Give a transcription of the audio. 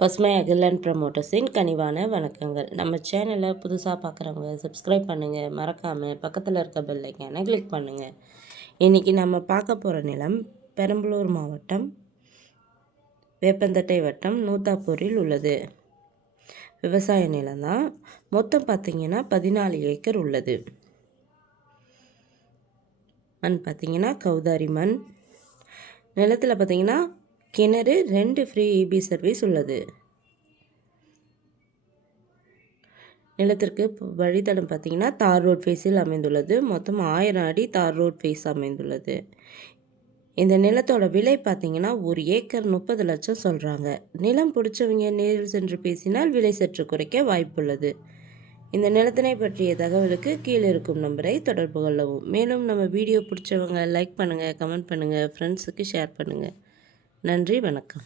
பசுமை அகிலன் ப்ரமோட்டர்ஸின் கனிவான வணக்கங்கள். நம்ம சேனலை புதுசாக பார்க்குறவங்க சப்ஸ்கிரைப் பண்ணுங்கள், மறக்காமல் பக்கத்தில் இருக்க பெல் ஐக்கானை கிளிக் பண்ணுங்கள். இன்றைக்கி நம்ம பார்க்க போகிற நிலம் பெரம்பலூர் மாவட்டம் வேப்பந்தட்டை வட்டம் நூத்தாப்பூரில் உள்ளது. விவசாய நிலம்தான். மொத்தம் பார்த்திங்கன்னா 14 ஏக்கர் உள்ளது. மண் பார்த்திங்கன்னா கௌதாரி மண். நிலத்தில் பார்த்திங்கன்னா கிணறு 2 ஃப்ரீ இபி சர்வீஸ் உள்ளது. நிலத்திற்கு வழித்தடம் பார்த்திங்கன்னா தார் ரோட் ஃபேஸில் அமைந்துள்ளது. மொத்தம் 1000 அடி தார் ரோட் ஃபேஸ் அமைந்துள்ளது. இந்த நிலத்தோட விலை பார்த்திங்கன்னா 1 ஏக்கர் 30 லட்சம் சொல்கிறாங்க. நிலம் பிடிச்சவங்க நேரில் சென்று பேசினால் விலை சற்று குறைக்க வாய்ப்புள்ளது. இந்த நிலத்தினை பற்றிய தகவலுக்கு கீழே இருக்கும் நம்பரை தொடர்பு கொள்ளவும். மேலும் நம்ம வீடியோ பிடிச்சவங்க லைக் பண்ணுங்கள், கமெண்ட் பண்ணுங்கள், ஃப்ரெண்ட்ஸுக்கு ஷேர் பண்ணுங்கள். நன்றி, வணக்கம்.